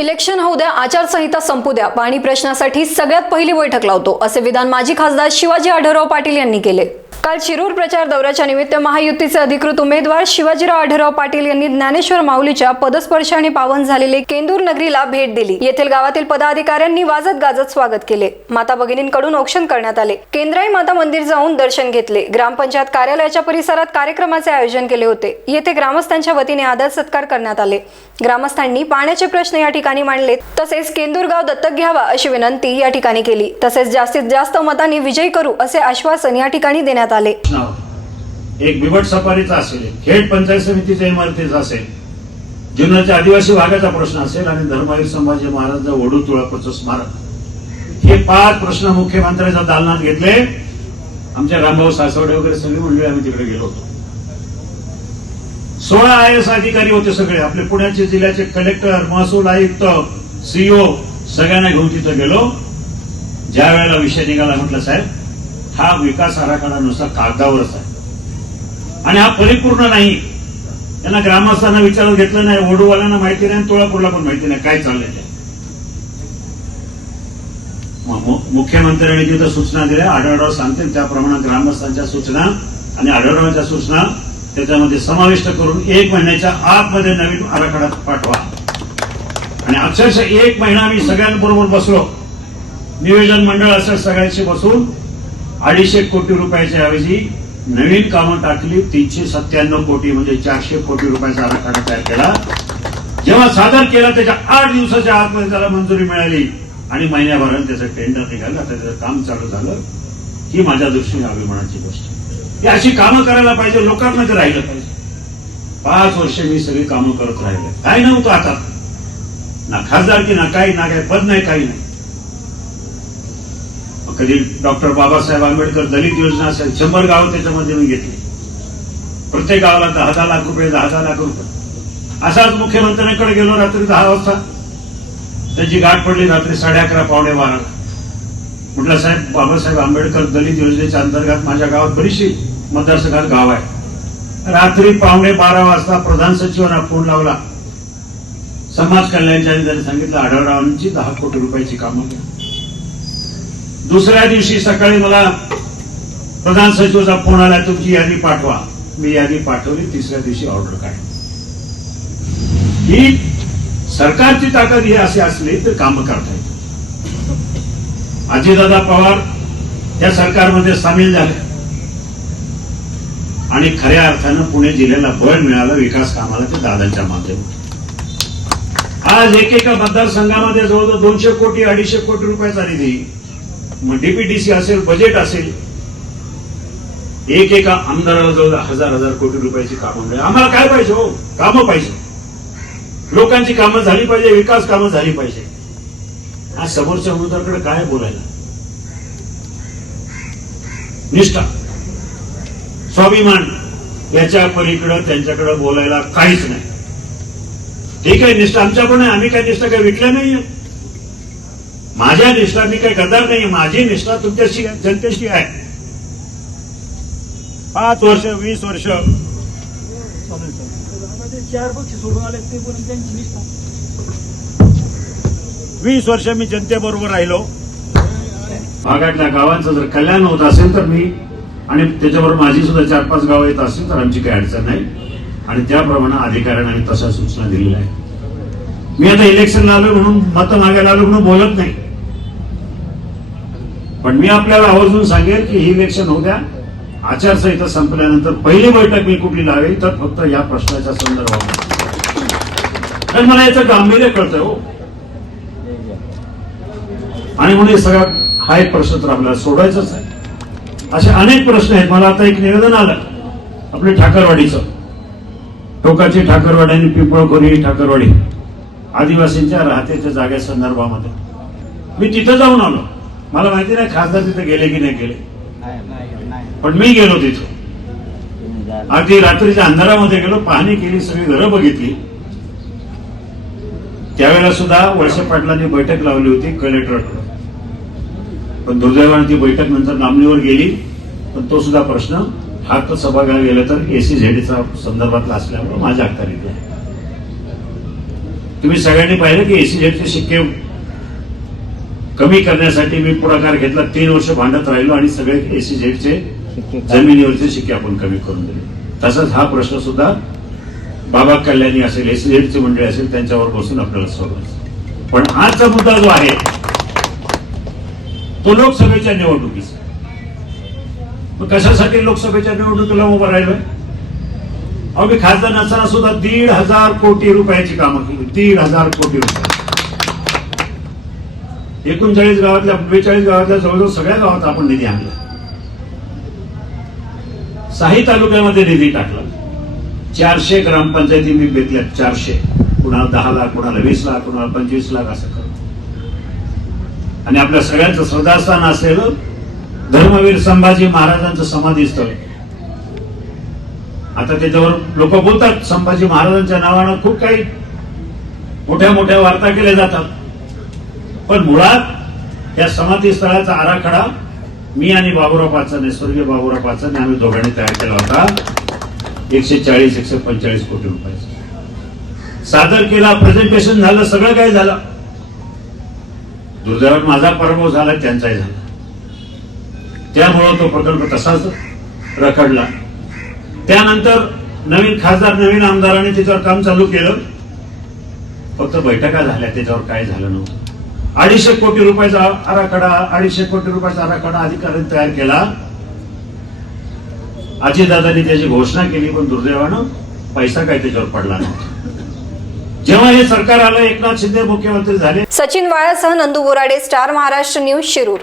Election होऊ द्या आचारसंहिता संपू द्या पाणी प्रश्नासाठी सगळ्यात पहिली बैठक लावतो असे विधान माजी खासदार शिवाजी आढळराव पाटील यांनी केले. काल शिरूर प्रचार दौऱ्याच्या निमित्त महायुतीचे अधिकृत उमेदवार शिवाजीराव आढळराव पाटील यांनी ज्ञानेश्वर माऊलीच्या पदस्पर्शाने पावन झालेले केंदूर नगरीला भेट दिली. येथील गावातील पदाधिकाऱ्यांनी वाजत गाजत स्वागत केले. माता भगिनींकडून औक्षण करण्यात आले. केंद्राई माता मंदिर जाऊन दर्शन घेतले. ग्रामपंचायत कार्यालयाच्या परिसरात कार्यक्रमाचे आयोजन केले होते. येथे ग्रामस्थांच्या वतीने आदर सत्कार करण्यात आले. ग्रामस्थांनी पाण्याचे प्रश्न या ठिकाणी मांडले. तसेच केंदूर गाव दत्तक घ्यावा अशी विनंती या ठिकाणी केली. तसेच जास्तीत जास्त मतांनी विजयी करू असे आश्वासन या ठिकाणी देण्यात आले. एक बिबट सफारीचा असेल खेड पंचायत समितीच्या इमारतीचा असेल जुन्नरच्या आदिवासी भागाचा प्रश्न असेल आणि धर्मवीर संभाजी महाराज वडू तुळापूरचं स्मारक. हे पाच प्रश्न मुख्यमंत्र्यांच्या दालनात घेतले. आमच्या रामभाऊ सासवडे वगैरे सगळी मंडळी आम्ही तिकडे गेलो होतो. सोळा आय एस अधिकारी होते सगळे आपले पुण्याचे जिल्ह्याचे कलेक्टर महसूल आयुक्त सीईओ सगळ्यांना घेऊन तिथं गेलो. ज्या वेळेला विषय निघाला म्हटलं साहेब हा विकास आराखडा नुसता कागदावरच आहे. आणि हा परिपूर्ण नाही. त्यांना ग्रामस्थांना विचारून घेतलं नाही ओढूवाल्यांना माहिती नाही आणि तुळापूरला पण माहिती नाही काय चाललंय मुख्यमंत्र्यांनी तिथं सूचना दिल्या आढळराव सांगतील त्याप्रमाणे ग्रामस्थांच्या सूचना आणि आढळरावांच्या सूचना त्याच्यामध्ये समाविष्ट करून एक महिन्याच्या आतमध्ये नवीन आराखडा पाठवा. आणि अक्षरशः एक महिना मी सगळ्यांबरोबर बसलो. नियोजन मंडळ असं सगळ्यांशी बसून अडीचशे कोटी रुपयाच्या ऐवजी नवीन कामं टाकली. तीनशे सत्त्याण्णव कोटी म्हणजे चारशे कोटी रुपयाचा आराखडा तयार केला. जेव्हा सादर केला त्याच्या आठ दिवसाच्या आतमध्ये त्याला मंजुरी मिळाली आणि महिन्याभरात त्याचं टेंडर निघालं. आता त्याचं काम चालू झालं. ही माझ्या दृष्टीने अभिमानाची गोष्ट ही अशी कामं करायला पाहिजे लोकांना ते राहिलं पाहिजे. पाच वर्ष मी सगळी कामं करत राहिले. काय नव्हतं आता. ना खासदार की ना काही ना काही पद नाही काही नाही. कधी डॉक्टर बाबासाहेब आंबेडकर दलित योजना असेल शंभर गावं त्याच्यामध्ये मी घेतली. प्रत्येक गावाला दहा दहा लाख रुपये दहा दहा लाख रुपये. असाच मुख्यमंत्र्यांकडे गेलो रात्री दहा वाजता. त्याची गाठ पडली रात्री साडे अकरा पावणे बाराला म्हटलं साहेब बाबासाहेब आंबेडकर दलित योजनेच्या अंतर्गत माझ्या गावात बरीचशी मतदारसंघात गाव आहे रात्री पावणे बारा वाजता प्रधान सचिवांना फोन लावला. समाज कल्याणच्या आणि त्यांनी सांगितलं आढळरावांची दहा कोटी रुपयाची कामं केली. दुसऱ्या दिवशी सकाळी मला प्रधान सचिवचा फोन आला तुमची यादी पाठवा. मी यादी पाठवली तिसऱ्या दिवशी ऑर्डर काढली. ही सरकारची ताकद ही अशी असली तर काम करता येईल अजितदादा पवार या सरकारमध्ये सामील झाले. आणि खऱ्या अर्थानं पुणे जिल्ह्याला बळ मिळालं विकास कामाला ते दादांच्या माध्यमातून. आज एकेका मतदारसंघामध्ये जवळजवळ दोनशे कोटी अडीचशे कोटी रुपयाचा निधी मग डीपीटीसी असेल बजेट असेल एक एका आमदाराला जवळ हजार हजार कोटी रुपयाची कामं मिळेल. आम्हाला काय पाहिजे हो? कामं पाहिजे. लोकांची कामं झाली पाहिजे विकास कामं झाली पाहिजे. हा समोरच्या उमेदवाराकडे काय बोलायला? निष्ठा. स्वाभिमान. याच्या पलीकडं त्यांच्याकडे बोलायला काहीच नाही. ठीक आहे निष्ठा आमच्या पण आहे आम्ही काय निष्ठा काही विकल्या नाहीये. माझ्या निष्ठा मी काही करणार नाही माझी निष्ठा तुमच्याशी आहे, जनतेशी आहे. पाच वर्ष वीस वर्ष. चार पक्ष सोडून आले ते पण त्यांची निष्ठा वीस वर्ष मी जनतेबरोबर राहिलो. भागातल्या गावांचं जर कल्याण होत असेल तर मी आणि त्याच्याबरोबर माझी सुद्धा चार पाच गावं येत असतील तर आमची काही अडचण नाही. आणि त्याप्रमाणे अधिकाऱ्यांना आम्ही तशा सूचना दिलेल्या आहेत. मी आता इलेक्शन आलो म्हणून मतं मागायला आलो म्हणून बोलत नाही. पण मी आपल्याला आवर्जून सांगेल की ही इलेक्शन होऊ द्या. आचारसंहिता संपल्यानंतर पहिली बैठक मी कुठली लावेल तर फक्त या प्रश्नाच्या संदर्भात. तर मला याचं गांभीर्य कळतंय हो. आणि म्हणून सगळा हा एक प्रश्न तर आपल्याला सोडायचाच आहे. असे अनेक प्रश्न आहेत. मला आता एक निवेदन आलं. आपले ठाकरवाडीचं. टोकाची ठाकरवाडी आणि पिंपळखोरी ठाकरवाडी. आदिवासींच्या राहत्याच्या जागे संदर्भामध्ये मी तिथं जाऊन आलो. मला माहिती नाही खासदार तिथे गेले की नाही गेले. पण मी गेलो तिथं. अगदी रात्रीच्या अंधारामध्ये गेलो पाहणी केली सगळी घरं बघितली. त्यावेळेला सुद्धा वळसे पाटलांनी बैठक लावली होती कलेक्टरकडे पण दुर्दैवाने ती बैठक नंतर नामणीवर गेली. पण तो सुद्धा प्रश्न हात सभागृह गेलं तर एसी झेडीचा संदर्भातला असल्यामुळे माझ्या अखत्यारीत आहे. तुम्ही सगळ्यांनी पाहिलं की एसीजेडचे शिक्के कमी करण्यासाठी मी पुढाकार घेतला. तीन वर्ष भांडत राहिलो आणि सगळे एसीजेडचे जमिनीवरचे शिक्के आपण कमी करून दिले. तसंच हा प्रश्न सुद्धा बाबा कल्याणी असेल एसीजेडची मंडळी असेल त्यांच्यावर बसून आपल्याला सोडवायचं पण आजचा मुद्दा जो आहे तो लोकसभेच्या निवडणुकीचा मग कशासाठी लोकसभेच्या निवडणुकीला उभं राहिलोय? अहो मी खासदार नसताना सुद्धा दीड हजार कोटी रुपयाची कामं केली. दीड हजार कोटी रुपये. एकोणचाळीस गावातल्या बेचाळीस गावातल्या जवळजवळ सगळ्या गावात आपण निधी आणला. साही तालुक्यामध्ये निधी टाकला. चारशे ग्रामपंचायती मी घेतल्या चारशे. कुणाला दहा लाख कुणाला वीस लाख कुणाला पंचवीस लाख असं करतो आणि आपल्या सगळ्यांचं श्रद्धास्थान असलेलं धर्मवीर संभाजी महाराजांचं समाधी स्थळ आता त्याच्यावर लोक बोलतात संभाजी महाराजांच्या नावानं खूप काही मोठ्या मोठ्या वार्ता केल्या जातात. पण मुळात या समाधी स्थळाचा आराखडा मी आणि बाबुराव पाचने स्वर्गीय बाबुराव पाचने आम्ही दोघांनी तयार केला होता. एकशे चाळीस एकशे पंचेचाळीस कोटी रुपयाचा सादर केला प्रेझेंटेशन झालं सगळं काही झालं. दुर्दैवात माझा पराभव झाला त्यांचाही झाला. त्यामुळं तो प्रकल्प तसाच रखडला. त्यानंतर नवीन खासदार नवीन आमदारांनी त्याच्यावर काम चालू केलं. फक्त बैठका झाल्या त्याच्यावर काय झालं नव्हतं. अडीचशे कोटी रुपयाचा आराखडा अडीचशे कोटी रुपयाचा आराखडा अधिकाऱ्यांनी तयार केला. अजितदादांनी त्याची घोषणा केली पण दुर्दैवानं पैसा काय त्याच्यावर पडला नाही. जेव्हा हे सरकार आलं एकनाथ शिंदे मुख्यमंत्री झाले. सचिन वाळासह नंदू बोराडे स्टार महाराष्ट्र न्यूज शिरूर.